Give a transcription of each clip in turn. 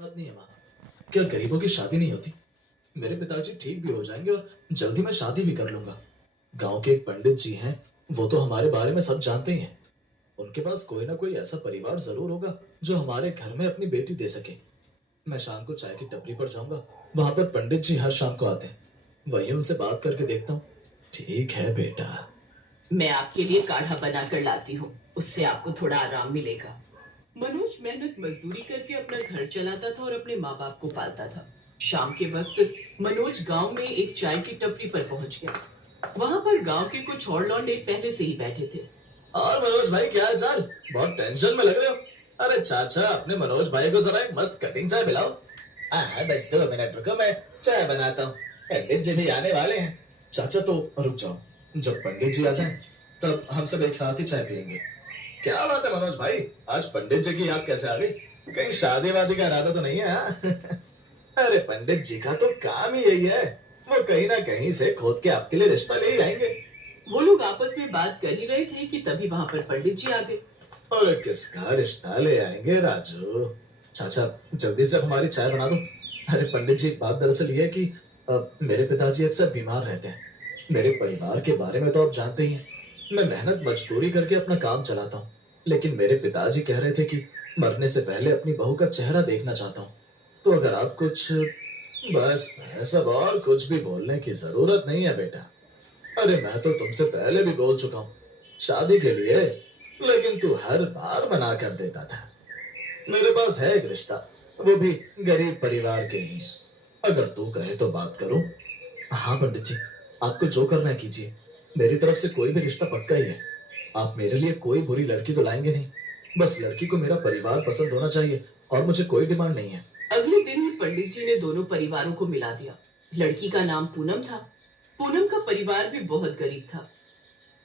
बात नहीं है माँ। क्या गरीबों की शादी नहीं होती? मेरे पिताजी ठीक भी हो जाएंगे और जल्दी मैं शादी भी कर लूंगा। गांव के एक पंडित जी हैं, वो तो हमारे बारे में सब जानते ही हैं। उनके पास कोई ना कोई ऐसा परिवार जरूर होगा जो हमारे घर में अपनी बेटी दे सके। मैं शाम को चाय की टपरी पर जाऊंगा। वहां पर पंडित जी हर शाम को आते हैं। वहीं उनसे बात करके देखता हूँ। ठीक है बेटा। मैं आपके लिए काढ़ा बना कर लाती हूँ, उससे आपको थोड़ा आराम मिलेगा। मनोज मेहनत मजदूरी करके अपना घर चलाता था और अपने माँ बाप को पालता था। शाम के वक्त मनोज गांव में एक चाय की टपरी पर पहुंच गया। वहां पर गांव के कुछ और लौंडे पहले से ही बैठे थे। और मनोज भाई, क्या हाल चाल? बहुत टेंशन में लग रहे हो। अरे चाचा, अपने मनोज भाई को जरा एक मस्त कटिंग चाय पिलाओ। हाँ, बस 2 मिनट रुको, मैं चाय बनाता हूँ। पंडित जी भी आने वाले हैं। चाचा तो रुक जाओ। जब पंडित जी आ जाएं, तब हम सब एक साथ ही चाय पियेंगे। क्या बात है मनोज भाई, आज पंडित जी की याद कैसे आ गई? कहीं शादी वादी का इरादा तो नहीं है हाँ? अरे पंडित जी का तो काम ही यही है। वो कहीं ना कहीं से खोद के आपके लिए रिश्ता ले ही आएंगे। वो लोग आपस में बात कर ही रहे थे कि तभी वहां पर पंडित जी आ गए। और किसका रिश्ता ले आएंगे राजू? चाचा, जल्दी से हमारी चाय बना दो। अरे पंडित जी, बात दरअसल ये है कि मेरे पिताजी अक्सर बीमार रहते हैं। मेरे परिवार के बारे में तो आप जानते ही हैं। मैं मेहनत मजदूरी करके अपना काम चलाता हूँ, लेकिन मेरे पिताजी कह रहे थे कि मरने से पहले अपनी बहू का चेहरा देखना चाहता हूँ। तो अगर आप कुछ, बस मैं सब और कुछ भी बोलने की जरूरत नहीं है बेटा। अरे मैं तो तुमसे पहले भी बोल चुका हूँ शादी के लिए, लेकिन तू हर बार मना कर देता था। मेरे पास है एक रिश्ता, वो भी गरीब परिवार के ही है। अगर तू कहे तो बात करूं। हाँ पंडित जी, आपको जो करना है कीजिए। मेरी तरफ से कोई भी रिश्ता पक्का ही है। आप मेरे लिए कोई बुरी लड़की तो लाएंगे नहीं। बस लड़की को मेरा परिवार पसंद होना चाहिए, और मुझे कोई डिमांड नहीं है। अगले दिन ही पंडित जी ने दोनों परिवारों को मिला दिया। लड़की का नाम पूनम था। पूनम का परिवार भी बहुत गरीब था।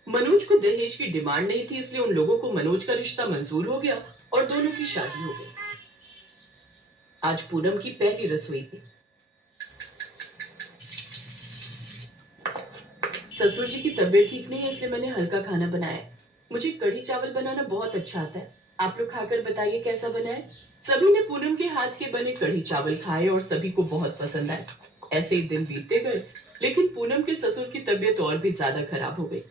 मनोज को दहेज की डिमांड नहीं थी, इसलिए उन लोगों को मनोज का रिश्ता मंजूर हो गया और दोनों की शादी हो गई। आज पूनम की पहली रसोई थी। ससुर जी की तबीयत ठीक नहीं है, इसलिए मैंने हल्का खाना बनाया है। मुझे कढ़ी चावल बनाना बहुत अच्छा आता है। आप लोग खाकर बताइए कैसा बना है। सभी ने पूनम के हाथ के बने कढ़ी चावल खाए और सभी को बहुत पसंद आए। ऐसे ही दिन बीतते गए, लेकिन पूनम के ससुर की तबीयत और भी ज्यादा खराब हो गई।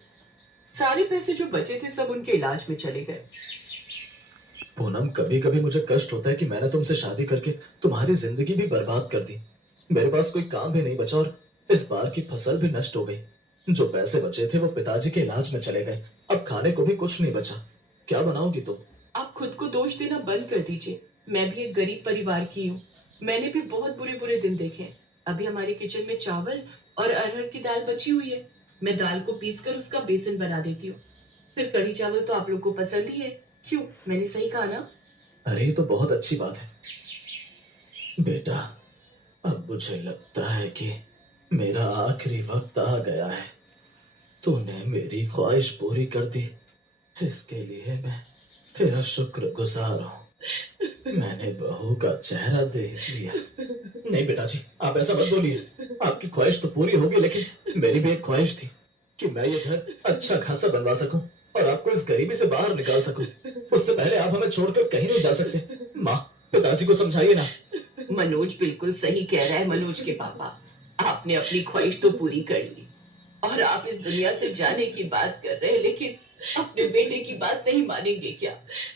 सारे पैसे जो बचे थे सब उनके इलाज में चले गए। पूनम, कभी कभी मुझे कष्ट होता है कि मैंने तुमसे शादी करके तुम्हारी जिंदगी भी बर्बाद कर दी। मेरे पास कोई काम भी नहीं बचा, और इस बार की फसल भी नष्ट हो गई। जो पैसे बचे थे वो पिताजी के इलाज में चले गए। अब खाने को भी कुछ नहीं बचा। क्या बनाओगी तुम? आप खुद को दोष देना बंद कर दीजिए। मैं भी एक गरीब परिवार की हूँ। मैंने भी बहुत बुरे बुरे दिन देखे हैं। अभी हमारे किचन में चावल और अरहर की दाल बची हुई है। मैं दाल को पीसकर उसका बेसन बना देती हूँ। फिर कढ़ी चावल तो आप लोग को पसंद ही है। क्यों, मैंने सही कहा ना? अरे ये तो बहुत अच्छी बात है बेटा। अब मुझे लगता है कि मेरा आखिरी वक्त आ गया है। तूने मेरी ख्वाहिश पूरी कर दी। इसके लिए मैं तेरा शुक्रगुजार हूँ। मैंने बहू का चेहरा देख लिया। नहीं पिताजी, आप ऐसा मत बोलिए। आपकी ख्वाहिश तो पूरी होगी, लेकिन मेरी भी एक ख्वाहिश थी कि मैं ये घर अच्छा खासा बनवा सकूं और आपको इस गरीबी से बाहर निकाल सकूं। उससे पहले आप हमें छोड़कर कहीं नहीं जा सकते। माँ, पिताजी को समझाइए ना। मनोज बिल्कुल सही कह रहा है। मनोज के पापा, आपने अपनी ख्वाहिश तो पूरी कर ली और आप इस दुनिया से जाने की बात कर रहे हैं, लेकिन अपने बेटे की बात नहीं मानेंगे क्या?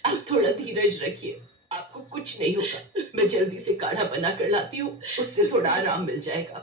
आप थोड़ा धीरज रखिए, आपको कुछ नहीं होगा। मैं जल्दी से काढ़ा बना कर लाती हूँ, उससे थोड़ा आराम मिल जाएगा।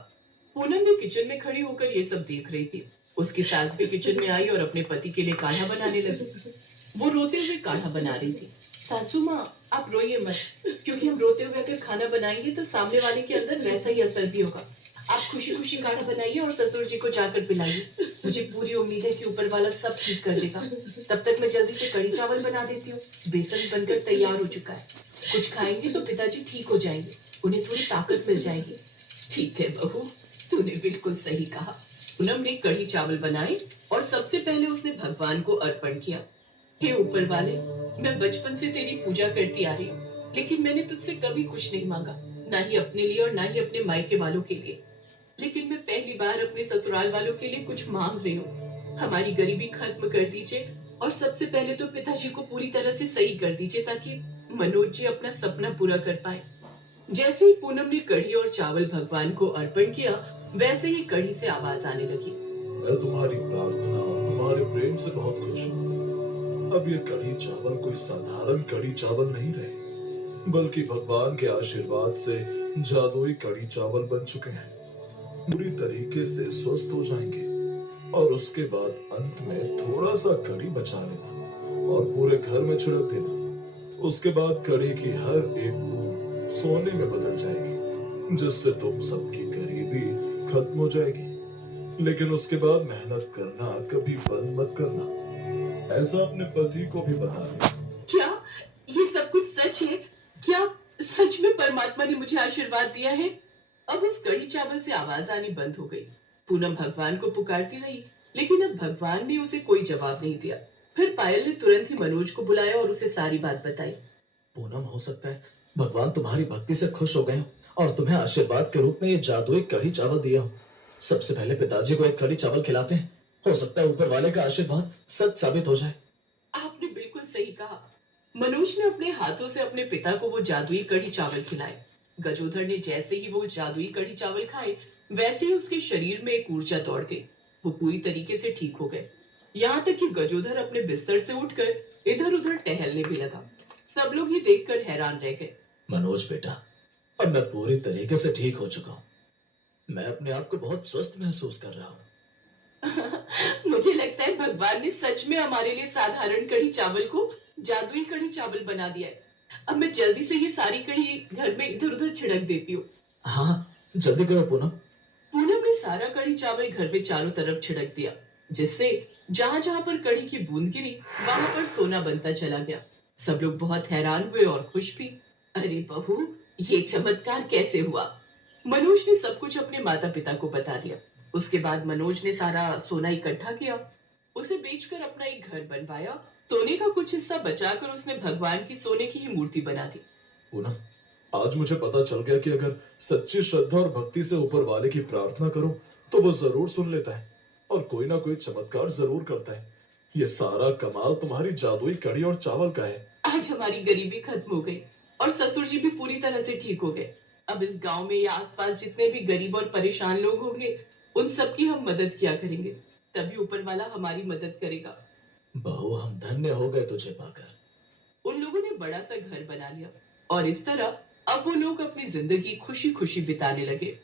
पूनम भी किचन में खड़ी होकर ये सब देख रही थी। उसकी सास भी किचन में आई और अपने पति के लिए काढ़ा बनाने लगी। वो रोते हुए काढ़ा बना रही थी। सासू माँ, आप रोइए मत, क्योंकि हम रोते हुए अगर खाना बनाएंगे तो सामने वाले के अंदर वैसा ही असर भी होगा। आप खुशी खुशी काढ़ा बनाइए और ससुर जी को जाकर पिलाइए। मुझे पूरी उम्मीद है कि ऊपर वाला सब ठीक कर देगा। तब तक मैं जल्दी से कढ़ी चावल बना देती हूँ। बेसन बनकर तैयार हो चुका है। कुछ खाएंगे तो पिताजी ठीक हो जाएंगे, उन्हें थोड़ी ताकत मिल जाएगी। ठीक है बहू, तूने बिल्कुल सही कहा। पूनम ने कढ़ी चावल बनाए और सबसे पहले उसने भगवान को अर्पण किया। हे ऊपर वाले, मैं बचपन से तेरी पूजा करती आ रही हूँ, लेकिन मैंने तुझसे कभी कुछ नहीं मांगा, ना ही अपने लिए और ना ही अपने मायके वालों के लिए। लेकिन मैं पहली बार अपने ससुराल वालों के लिए कुछ मांग रही हूँ। हमारी गरीबी खत्म कर दीजिए और सबसे पहले तो पिताजी को पूरी तरह से सही कर दीजिए, ताकि मनोज जी अपना सपना पूरा कर पाए। जैसे ही पूनम ने कढ़ी और चावल भगवान को अर्पण किया, वैसे ही कढ़ी से आवाज आने लगी। मैं तुम्हारी प्रार्थना और तुम्हारे प्रेम से बहुत खुश हूँ। अब ये कढ़ी चावल कोई साधारण कढ़ी चावल नहीं रहे, बल्कि भगवान के आशीर्वाद से जादुई कढ़ी चावल बन चुके हैं। पूरी तरीके से स्वस्थ हो जाएंगे और उसके बाद अंत में थोड़ा सा कढ़ी बचा लेना और पूरे घर में छिड़क देना। उसके बाद कढ़ी की हर एक बूंद सोने में बदल जाएगी, जिससे तुम सबकी गरीबी खत्म हो जाएगी। लेकिन उसके बाद मेहनत करना कभी बंद मत करना, ऐसा अपने पति को भी बता दे। क्या ये सब कुछ सच है? क्या सच में परमात्मा ने मुझे आशीर्वाद दिया है? अब उस कढ़ी चावल से आवाज आनी बंद हो गई। पूनम भगवान को पुकारती रही, लेकिन अब भगवान ने उसे कोई जवाब नहीं दिया। फिर पायल ने तुरंत ही मनोज को बुलाया और उसे सारी बात बताई। पूनम, हो सकता है भगवान तुम्हारी भक्ति से खुश हो गए हो और तुम्हें आशीर्वाद के रूप में ये जादुई कढ़ी चावल दिए हो। सबसे पहले पिताजी को एक कढ़ी चावल खिलाते हैं, हो सकता है ऊपर वाले का आशीर्वाद सच साबित हो जाए। आपने बिल्कुल सही कहा। मनोज ने अपने हाथों से अपने पिता को वो जादुई कढ़ी चावल खिलाए। गजोधर ने जैसे ही वो जादुई कढ़ी चावल खाए, वैसे ही उसके शरीर में एक ऊर्जा दौड़ गई। वो पूरी तरीके से ठीक हो गए। यहाँ तक कि गजोधर अपने बिस्तर से उठकर इधर उधर टहलने भी लगा। सब लोग ये देखकर हैरान रह गए। मनोज बेटा, अब मैं पूरी तरीके से ठीक हो चुका हूँ। मैं अपने आप को बहुत स्वस्थ महसूस कर रहा हूँ। मुझे लगता है भगवान ने सच में हमारे लिए साधारण कढ़ी चावल को जादुई कढ़ी चावल बना दिया है। अब मैं जल्दी से ये सारी कढ़ी घर में इधर उधर छिड़क देती हूँ। हाँ, जल्दी करो पूनम। पूनम ने सारा कढ़ी चावल घर में चारों तरफ छिड़क दिया, जिससे जहां जहां पर कढ़ी की बूंद गिरी, वहां पर सोना बनता चला गया। सब लोग बहुत हैरान हुए और खुश भी। अरे बहू, ये चमत्कार कैसे हुआ? मनोज ने सब कुछ अपने माता पिता को बता दिया। उसके बाद मनोज ने सारा सोना इकट्ठा किया, उसे बेचकर अपना एक घर बनवाया। सोने का कुछ हिस्सा बचाकर उसने भगवान की सोने की ही मूर्ति बना दी। पूनम, आज मुझे पता चल गया कि अगर सच्ची श्रद्धा और भक्ति से ऊपर वाले की प्रार्थना करो तो वो जरूर सुन लेता है और कोई ना कोई चमत्कार जरूर करता है। ये सारा कमाल तुम्हारी जादुई कढ़ी और चावल का है। आज हमारी गरीबी खत्म हो गई और ससुर जी भी पूरी तरह से ठीक हो गए। अब इस गांव में या आसपास जितने भी गरीब और परेशान लोग होंगे, उन सबकी हम मदद किया करेंगे। तभी ऊपर वाला हमारी मदद करेगा। बहू, हम धन्य हो गए तुझे पाकर। उन लोगों ने बड़ा सा घर बना लिया और इस तरह अब वो लोग अपनी जिंदगी खुशी खुशी बिताने लगे।